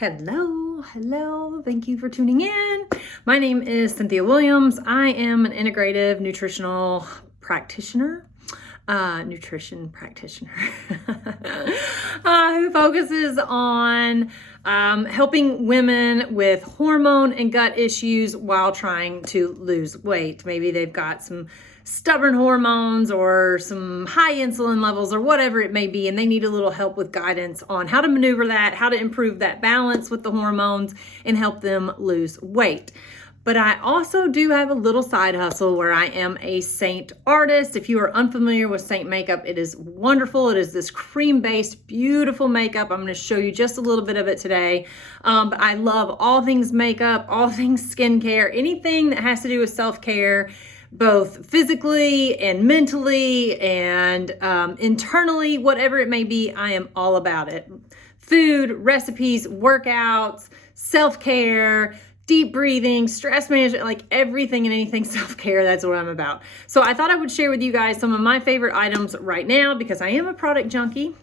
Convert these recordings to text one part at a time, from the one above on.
Hello, thank you for tuning in. My name is Cynthia Williams. I am an integrative nutritional practitioner, nutrition practitioner who focuses on helping women with hormone and gut issues while trying to lose weight. Maybe they've got some stubborn hormones or some high insulin levels or whatever it may be, and they need a little help with guidance on how to maneuver that, how to improve that balance with the hormones and help them lose weight. But I also do have a little side hustle where I am a Saint artist. If you are unfamiliar with Saint makeup, it is wonderful. It is this cream-based, beautiful makeup. I'm going to show you just a little bit of it today. But I love all things makeup, all things skincare, anything that has to do with self-care, both physically and mentally and internally, whatever it may be, I am all about it. Food, recipes, workouts, self-care, deep breathing, stress management, like everything and anything self-care, that's what I'm about. So I thought I would share with you guys some of my favorite items right now because I am a product junkie.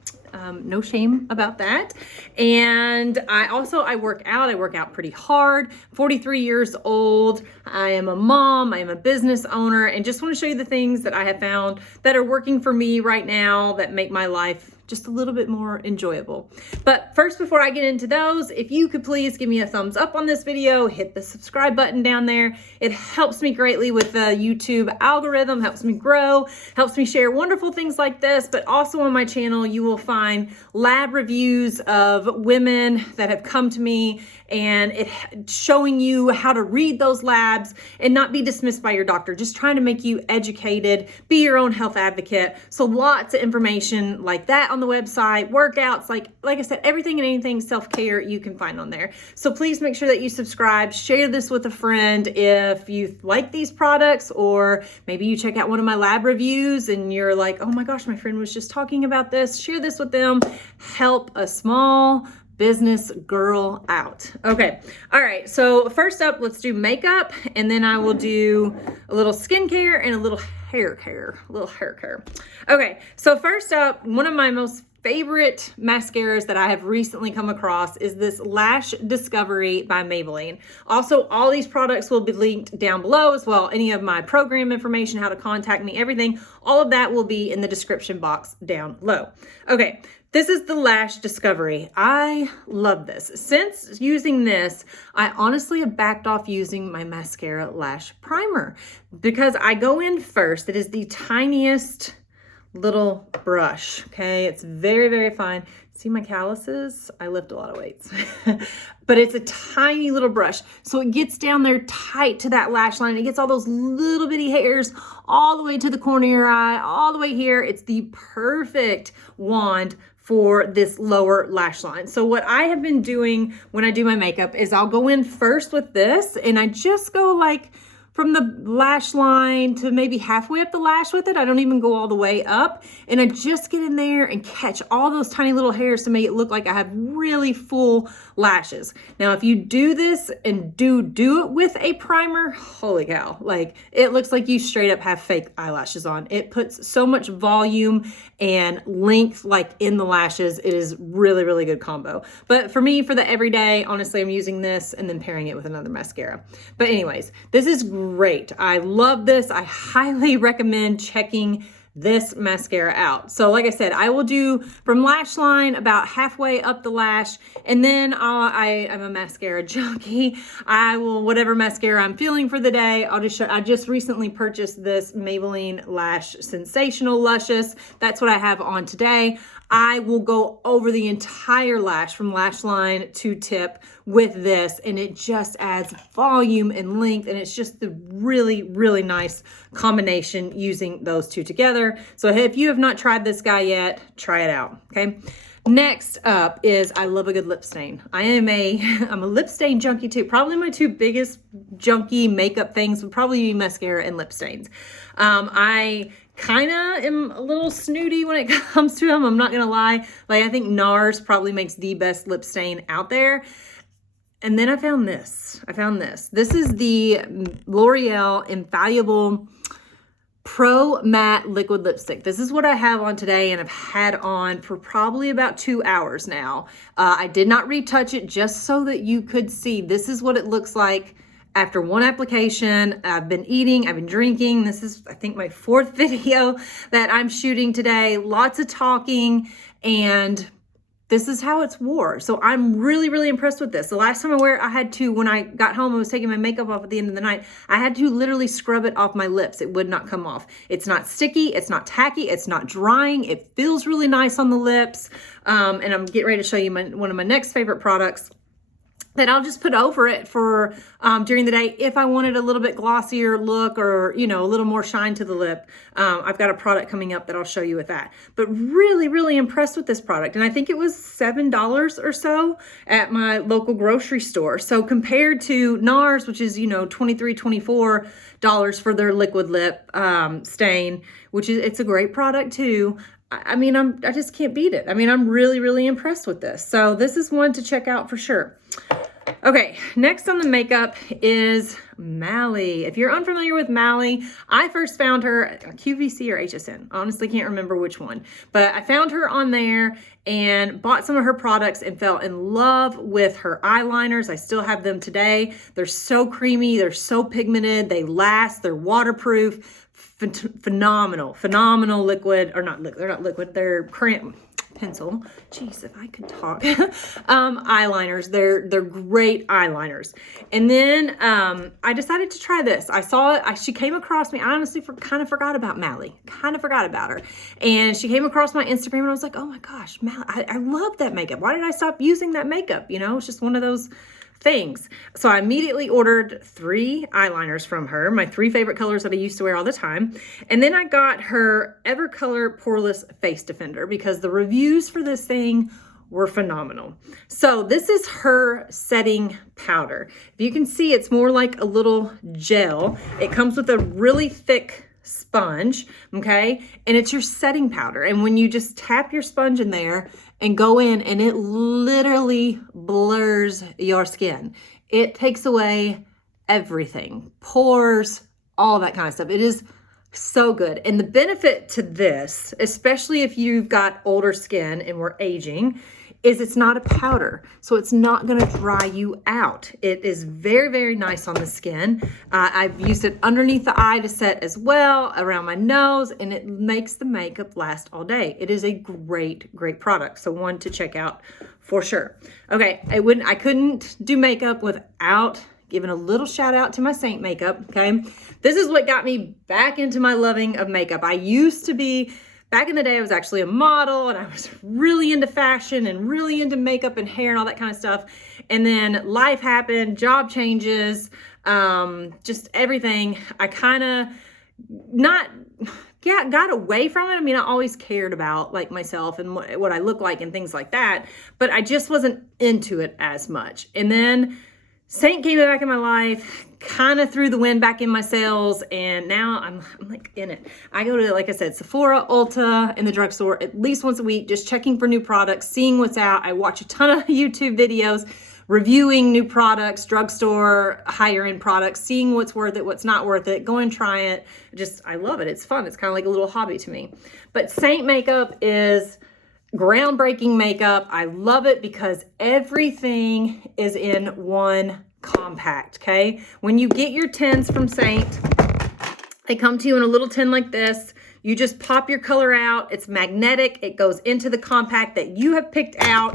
No shame about that. And I work out. I work out pretty hard. 43 years old. I am a mom. I am a business owner, and just want to show you the things that I have found that are working for me right now that make my life just a little bit more enjoyable. But first, before I get into those, if you could please give me a thumbs up on this video, hit the subscribe button down there. It helps me greatly with the YouTube algorithm, helps me grow, helps me share wonderful things like this. But also on my channel, you will find lab reviews of women that have come to me and it showing you how to read those labs and not be dismissed by your doctor, just trying to make you educated, be your own health advocate. So lots of information like that on the website, workouts, like I said, everything and anything self-care you can find on there. So please make sure that you subscribe, share this with a friend if you like these products, or maybe you check out one of my lab reviews and you're like, oh my gosh, my friend was just talking about this. Share this with them. Help a small business girl out. Okay. All right. So first up, let's do makeup, and then I will do a little skincare and a little hair care. Okay. So first up, one of my most favorite mascaras that I have recently come across is this Lash Discovery by Maybelline. Also, all these products will be linked down below as well. Any of my program information, how to contact me, everything, all of that will be in the description box down below. Okay. This is the Lash Discovery. I love this. Since using this, I honestly have backed off using my mascara lash primer because I go in first. It is the tiniest little brush, okay? It's very, very fine. See my calluses? I lift a lot of weights. But it's a tiny little brush. So it gets down there tight to that lash line. It gets all those little bitty hairs all the way to the corner of your eye, all the way here. It's the perfect wand for this lower lash line. So what I have been doing when I do my makeup is I'll go in first with this, and I just go like from the lash line to maybe halfway up the lash with it. I don't even go all the way up. And I just get in there and catch all those tiny little hairs to make it look like I have really full lashes. Now, if you do this and do it with a primer, holy cow, like it looks like you straight up have fake eyelashes on. It puts so much volume and length like in the lashes. It is really, really good combo. But for me, for the everyday, honestly, I'm using this and then pairing it with another mascara. But anyways, this is great. I love this. I highly recommend checking this mascara out. So like I said, I will do from lash line about halfway up the lash, and then I'm a mascara junkie. I will, whatever mascara I'm feeling for the day, I'll just show. I just recently purchased this Maybelline Lash Sensational Luscious. That's what I have on today. I will go over the entire lash from lash line to tip with this, and it just adds volume and length, and it's just the really, really nice combination using those two together. So if you have not tried this guy yet, try it out, okay? Next up is I love a good lip stain. I'm a lip stain junkie too. Probably my two biggest junkie makeup things would probably be mascara and lip stains. I kind of am a little snooty when it comes to them. I'm not going to lie. Like, I think NARS probably makes the best lip stain out there. And then I found this. This is the L'Oreal Infallible Pro Matte Liquid Lipstick. This is what I have on today and I've had on for probably about 2 hours now. I did not retouch it just so that you could see. This is what it looks like after one application. I've been eating, I've been drinking. This is, I think, my 4th video that I'm shooting today. Lots of talking, and this is how it's wore. So I'm really, really impressed with this. The last time I wear it, I had to, when I got home, I was taking my makeup off at the end of the night. I had to literally scrub it off my lips. It would not come off. It's not sticky. It's not tacky. It's not drying. It feels really nice on the lips. And I'm getting ready to show you one of my next favorite products that I'll just put over it for during the day if I wanted a little bit glossier look, or, you know, a little more shine to the lip. I've got a product coming up that I'll show you with that. But really, really impressed with this product. And I think it was $7 or so at my local grocery store. So compared to NARS, which is, you know, $23, $24 for their liquid lip stain, which is, it's a great product too. I mean, I just can't beat it. I mean, I'm really, really impressed with this. So this is one to check out for sure. Okay, next on the makeup is Mally. If you're unfamiliar with Mally, I first found her at QVC or HSN. I honestly can't remember which one, but I found her on there and bought some of her products and fell in love with her eyeliners. I still have them today. They're so creamy. They're so pigmented. They last. They're waterproof. Phenomenal liquid, or not liquid, they're not liquid, they're crayon pencil. Jeez, if I could talk. Eyeliners, they're great eyeliners. And then I decided to try this. I saw it, she came across me. I honestly kind of forgot about Mally, kind of forgot about her. And she came across my Instagram and I was like, oh my gosh, Mally, I love that makeup. Why did I stop using that makeup? You know, it's just one of those things. So I immediately ordered 3 eyeliners from her, my 3 favorite colors that I used to wear all the time. And then I got her Evercolor Poreless Face Defender because the reviews for this thing were phenomenal. So this is her setting powder. If you can see, it's more like a little gel. It comes with a really thick sponge, okay? And it's your setting powder. And when you just tap your sponge in there and go in, and it literally blurs your skin. It takes away everything, pores, all that kind of stuff. It is so good. And the benefit to this, especially if you've got older skin and we're aging, is it's not a powder. So it's not going to dry you out. It is very, very nice on the skin. I've used it underneath the eye to set as well, around my nose, and it makes the makeup last all day. It is a great, great product. So one to check out for sure. Okay, I couldn't do makeup without giving a little shout out to my Saint makeup, okay? This is what got me back into my loving of makeup. I used to be, back in the day, I was actually a model and I was really into fashion and really into makeup and hair and all that kind of stuff. And then life happened, job changes, just everything. I kind of got away from it. I mean, I always cared about like myself and what I look like and things like that, but I just wasn't into it as much. And then Saint came back in my life, kind of threw the wind back in my sails, and now I'm like in it. I go to, like I said, Sephora, Ulta, in the drugstore at least once a week, just checking for new products, seeing what's out. I watch a ton of YouTube videos, reviewing new products, drugstore, higher end products, seeing what's worth it, what's not worth it, go and try it. I love it. It's fun. It's kind of like a little hobby to me. But Saint makeup is groundbreaking makeup. I love it because everything is in one compact, okay? When you get your tins from Saint, they come to you in a little tin like this. You just pop your color out. It's magnetic. It goes into the compact that you have picked out,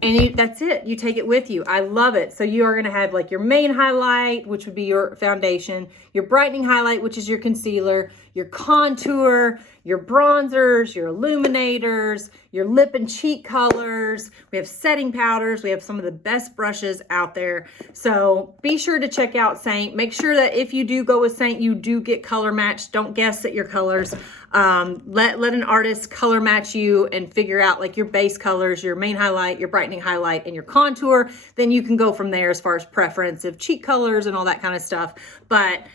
and that's it. You take it with you. I love it. So you are going to have like your main highlight, which would be your foundation, your brightening highlight, which is your concealer, your contour, your bronzers, your illuminators, your lip and cheek colors. We have setting powders. We have some of the best brushes out there. So be sure to check out Saint. Make sure that if you do go with Saint, you do get color matched. Don't guess at your colors. Let an artist color match you and figure out like your base colors, your main highlight, your brightening highlight, and your contour. Then you can go from there as far as preference of cheek colors and all that kind of stuff. But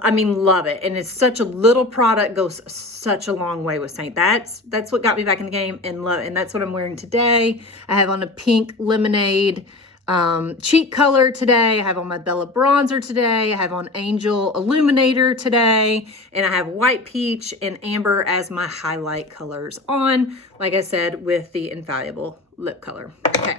I mean, love it. And it's such a little product, goes such a long way with Saint. That's what got me back in the game and love it. And that's what I'm wearing today. I have on a pink lemonade cheek color today. I have on my Bella bronzer today. I have on Angel Illuminator today. And I have white peach and amber as my highlight colors on, like I said, with the Infallible lip color. Okay.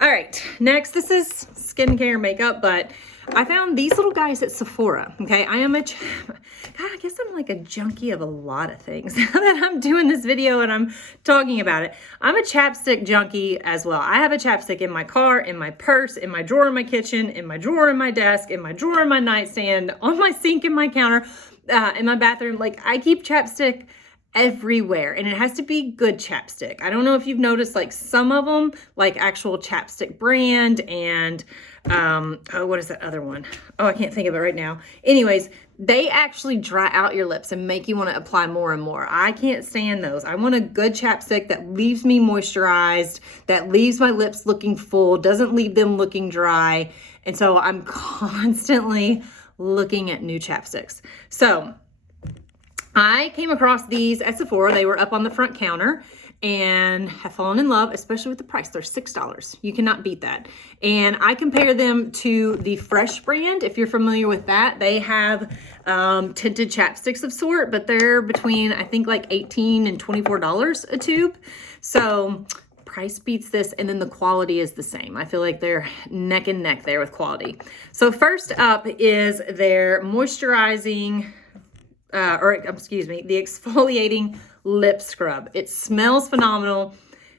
All right. Next, this is skincare makeup, but I found these little guys at Sephora. Okay. God, I guess I'm like a junkie of a lot of things now that I'm doing this video and I'm talking about it. I'm a chapstick junkie as well. I have a chapstick in my car, in my purse, in my drawer in my kitchen, in my drawer in my desk, in my drawer in my nightstand, on my sink in my counter, in my bathroom. Like, I keep chapstick everywhere, and it has to be good chapstick. I don't know if you've noticed, like some of them, like actual chapstick brand, and oh, what is that other one? Oh, I can't think of it right now. Anyways, they actually dry out your lips and make you want to apply more and more. I can't stand those. I want a good chapstick that leaves me moisturized, that leaves my lips looking full, doesn't leave them looking dry. And so I'm constantly looking at new chapsticks. So I came across these at Sephora. They were up on the front counter and have fallen in love, especially with the price. They're $6. You cannot beat that. And I compare them to the Fresh brand. If you're familiar with that, they have tinted chapsticks of sort, but they're between, I think, like $18 and $24 a tube. So price beats this, and then the quality is the same. I feel like they're neck and neck there with quality. So first up is their moisturizing the exfoliating lip scrub. It smells phenomenal.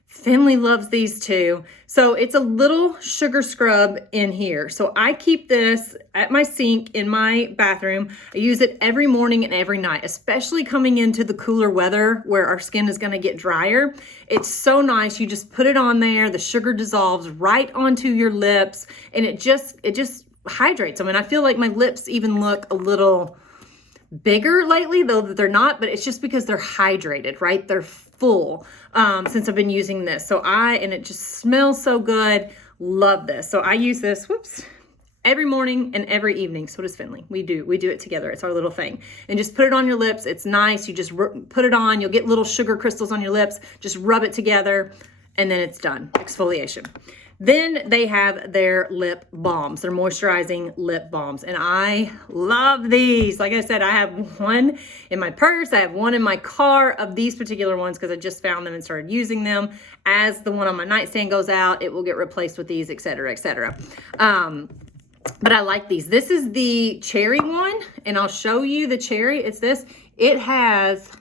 Finley loves these too. So it's a little sugar scrub in here. So I keep this at my sink in my bathroom. I use it every morning and every night, especially coming into the cooler weather where our skin is going to get drier. It's so nice. You just put it on there. The sugar dissolves right onto your lips, and it just hydrates them. And I feel like my lips even look a little bigger lately, though they're not, but it's just because they're hydrated, right? They're full since I've been using this. And it just smells so good. Love this. So I use this, every morning and every evening. So does Finley. We do it together. It's our little thing. And just put it on your lips. It's nice. You just put it on. You'll get little sugar crystals on your lips. Just rub it together and then it's done. Exfoliation. Then they have their lip balms, their moisturizing lip balms. And I love these. Like I said, I have one in my purse. I have one in my car of these particular ones because I just found them and started using them. As the one on my nightstand goes out, it will get replaced with these, et cetera, et cetera. But I like these. This is the cherry one, and I'll show you the cherry. It's this. It has,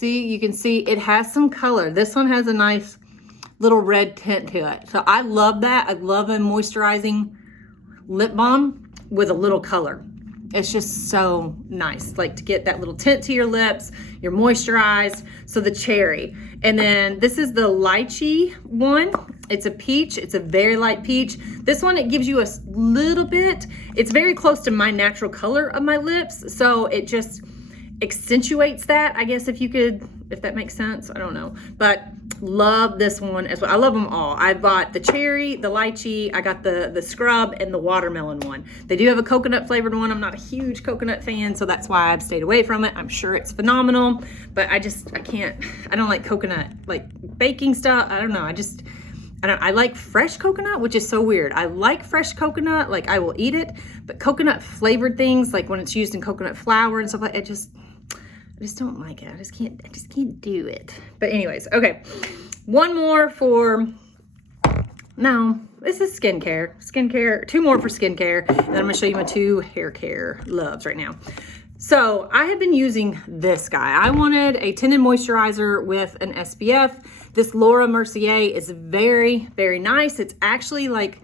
you can see it has some color. This one has a nice little red tint to it. So I love that. I love a moisturizing lip balm with a little color. It's just so nice, like to get that little tint to your lips. You're moisturized. So the cherry. And then this is the lychee one. It's a peach. It's a very light peach. This one, it gives you a little bit. It's very close to my natural color of my lips. So it just accentuates that, I guess, if that makes sense. I don't know. But love this one as well. I love them all. I bought the cherry, the lychee, I got the scrub, and the watermelon one. They do have a coconut flavored one. I'm not a huge coconut fan, so that's why I've stayed away from it. I'm sure it's phenomenal, but I don't like coconut, like baking stuff. I don't know. I like fresh coconut, which is so weird. I like fresh coconut, like I will eat it, but coconut flavored things, like when it's used in coconut flour and stuff like that, I just don't like it. I just can't do it. But anyways, okay. One more this is skincare. Two more for skincare. And then I'm gonna show you my two hair care loves right now. So I have been using this guy. I wanted a tinted moisturizer with an SPF. This Laura Mercier is very, very nice. It's actually like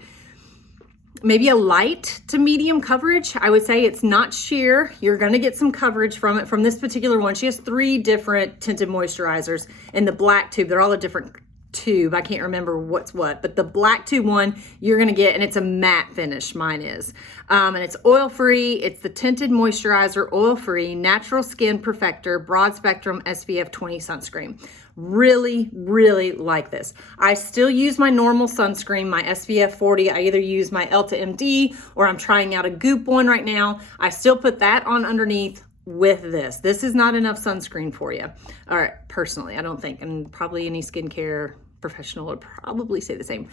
maybe a light to medium coverage. I would say it's not sheer. You're gonna get some coverage from it, from this particular one. She has 3 different tinted moisturizers in the black tube. They're all a different tube. I can't remember what's what, but the black tube one you're gonna get, and it's a matte finish, mine is. And it's oil-free. It's the tinted moisturizer, oil-free, natural skin perfector, broad spectrum SPF 20 sunscreen. Really, really like this. I still use my normal sunscreen, my SPF 40. I either use my Elta MD or I'm trying out a Goop one right now. I still put that on underneath with this. This is not enough sunscreen for you. All right, personally, I don't think, and probably any skincare professional would probably say the same.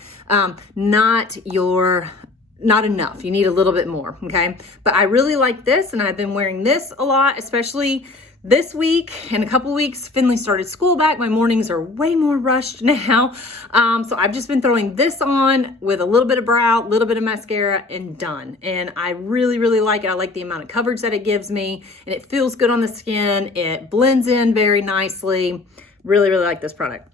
Not enough. You need a little bit more, okay? But I really like this, and I've been wearing this a lot, especially this week. In a couple weeks, Finley started school back. My mornings are way more rushed now. So I've just been throwing this on with a little bit of brow, a little bit of mascara, and done. And I really, really like it. I like the amount of coverage that it gives me, and it feels good on the skin. It blends in very nicely. Really, really like this product.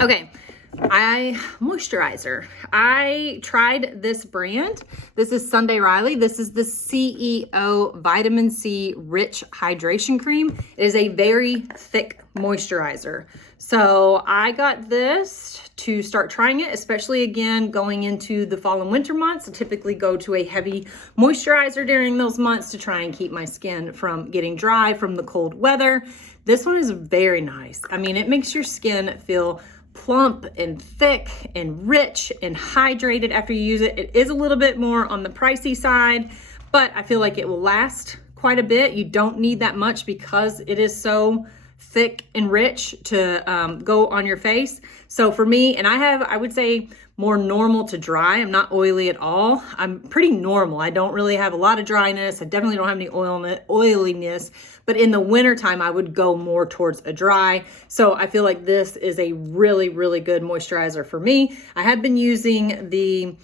Okay. Moisturizer. I tried this brand. This is Sunday Riley. This is the CEO Vitamin C Rich Hydration Cream. It is a very thick moisturizer. So I got this to start trying it, especially again going into the fall and winter months. I typically go to a heavy moisturizer during those months to try and keep my skin from getting dry from the cold weather. This one is very nice. I mean, it makes your skin feel plump and thick and rich and hydrated after you use it. It is a little bit more on the pricey side, but I feel like it will last quite a bit. You don't need that much because it is so thick and rich to go on your face. So for me, and I would say more normal to dry. I'm not oily at all. I'm pretty normal. I don't really have a lot of dryness. I definitely don't have any oiliness, but in the wintertime, I would go more towards a dry. So I feel like this is a really, really good moisturizer for me. I have been using the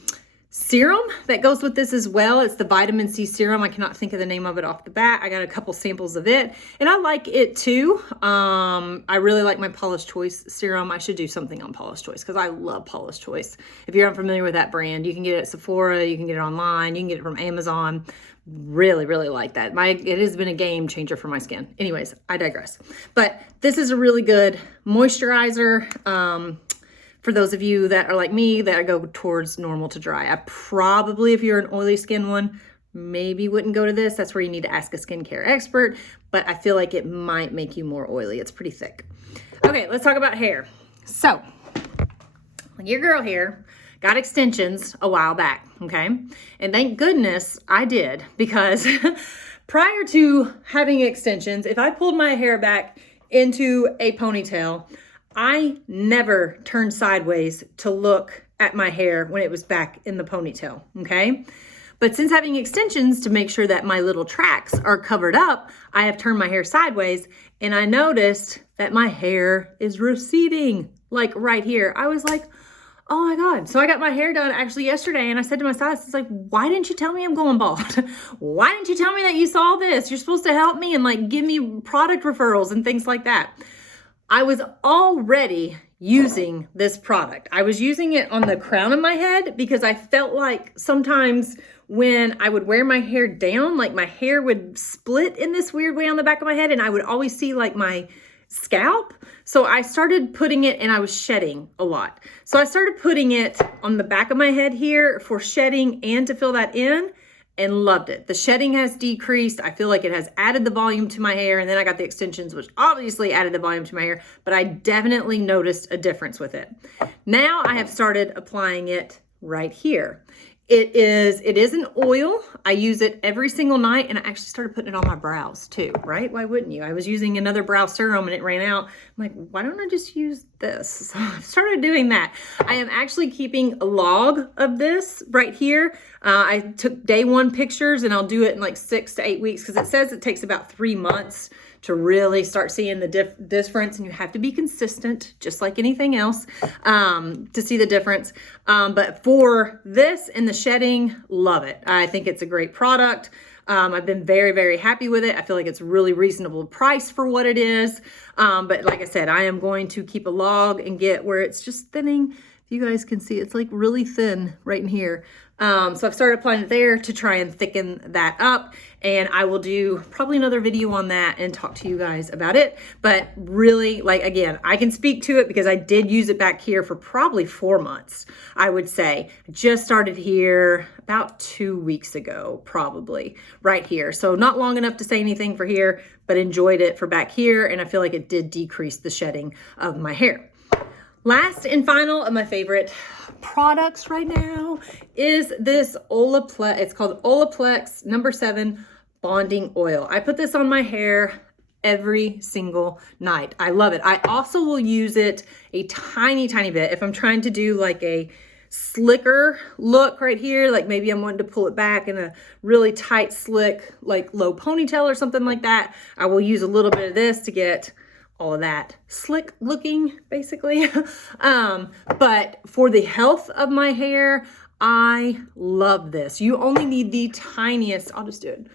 serum that goes with this as well. It's the vitamin C serum. I cannot think of the name of it off the bat. I got a couple samples of it and I like it too. I really like my Paula's Choice serum. I should do something on Paula's Choice because I love Paula's Choice. If you're unfamiliar with that brand, you can get it at Sephora, you can get it online, you can get it from Amazon. Really, really like that. It has been a game changer for my skin. Anyways, I digress. But this is a really good moisturizer. For those of you that are like me, that go towards normal to dry. I probably, if you're an oily skin one, maybe wouldn't go to this. That's where you need to ask a skincare expert, but I feel like it might make you more oily. It's pretty thick. Okay, let's talk about hair. So, your girl here got extensions a while back, okay? And thank goodness I did, because prior to having extensions, if I pulled my hair back into a ponytail, I never turned sideways to look at my hair when it was back in the ponytail, okay? But since having extensions to make sure that my little tracks are covered up, I have turned my hair sideways and I noticed that my hair is receding, like right here. I was like, oh my God. So I got my hair done actually yesterday and I said to my stylist, it's like, why didn't you tell me I'm going bald? Why didn't you tell me that you saw this? You're supposed to help me and like give me product referrals and things like that. I was already using this product. I was using it on the crown of my head because I felt like sometimes when I would wear my hair down, like my hair would split in this weird way on the back of my head and I would always see like my scalp. So I started putting it, and I was shedding a lot. So I started putting it on the back of my head here for shedding and to fill that in, and loved it. The shedding has decreased. I feel like it has added the volume to my hair, and then I got the extensions, which obviously added the volume to my hair, but I definitely noticed a difference with it. Now I have started applying it right here. It is an oil. I use it every single night, and I actually started putting it on my brows too, right? Why wouldn't you? I was using another brow serum and it ran out. I'm like, why don't I just use this? So I've started doing that. I am actually keeping a log of this right here. I took day one pictures, and I'll do it in like 6 to 8 weeks because it says it takes about 3 months to really start seeing the difference, and you have to be consistent, just like anything else, to see the difference. But for this and the shedding, love it. I think it's a great product. I've been very, very happy with it. I feel like it's really reasonable price for what it is. But like I said, I am going to keep a log and get where it's just thinning. If you guys can see, it's like really thin right in here. So I've started applying it there to try and thicken that up, and I will do probably another video on that and talk to you guys about it. But really, like, again, I can speak to it because I did use it back here for probably 4 months, I would say. I just started here about 2 weeks ago, probably right here. So not long enough to say anything for here, but enjoyed it for back here, and I feel like it did decrease the shedding of my hair. Last and final of my favorite products right now is this Olaplex. It's called Olaplex No. 7 Bonding Oil. I put this on my hair every single night. I love it. I also will use it a tiny bit if I'm trying to do like a slicker look right here, like maybe I'm wanting to pull it back in a really tight slick like low ponytail or something like that. I will use a little bit of this to get all of that slick looking basically. But for the health of my hair, I love this. You only need the tiniest, I'll just do it.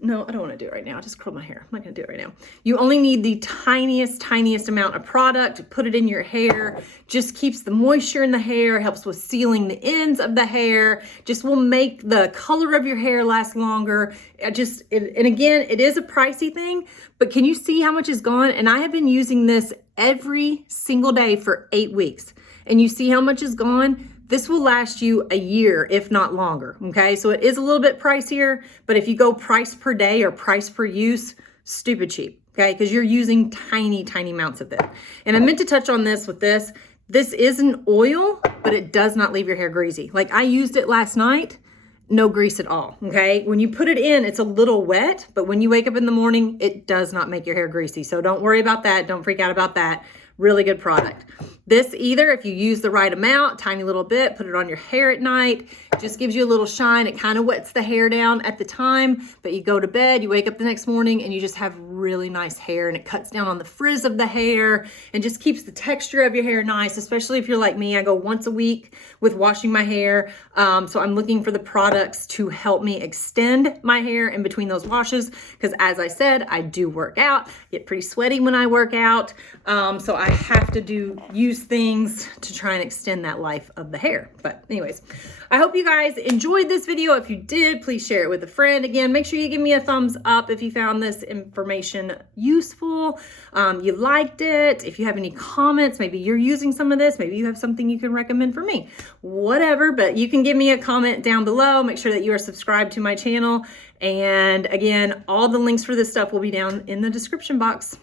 No, I don't want to do it right now. I'll just curl my hair. I'm not going to do it right now. You only need the tiniest amount of product. Put it in your hair. Just keeps the moisture in the hair, helps with sealing the ends of the hair, just will make the color of your hair last longer. And again, it is a pricey thing, but can you see how much is gone? And I have been using this every single day for 8 weeks. And you see how much is gone? This will last you a year, if not longer, okay? So it is a little bit pricier, but if you go price per day or price per use, stupid cheap, okay? Because you're using tiny amounts of it. And I meant to touch on this with this. This is an oil, but it does not leave your hair greasy. Like I used it last night, no grease at all, okay? When you put it in, it's a little wet, but when you wake up in the morning, it does not make your hair greasy. So don't worry about that. Don't freak out about that. Really good product. This either, if you use the right amount, tiny little bit, put it on your hair at night, just gives you a little shine. It kind of wets the hair down at the time, but you go to bed, you wake up the next morning and you just have really nice hair, and it cuts down on the frizz of the hair and just keeps the texture of your hair nice, especially if you're like me. I go once a week with washing my hair. So I'm looking for the products to help me extend my hair in between those washes. Because as I said, I do work out, get pretty sweaty when I work out. So I have to use things to try and extend that life of the hair. But anyways, I hope you guys enjoyed this video. If you did, please share it with a friend. Again, make sure you give me a thumbs up if you found this information useful, you liked it. If you have any comments, maybe you're using some of this, maybe you have something you can recommend for me, whatever, but you can give me a comment down below. Make sure that you are subscribed to my channel. And again, all the links for this stuff will be down in the description box.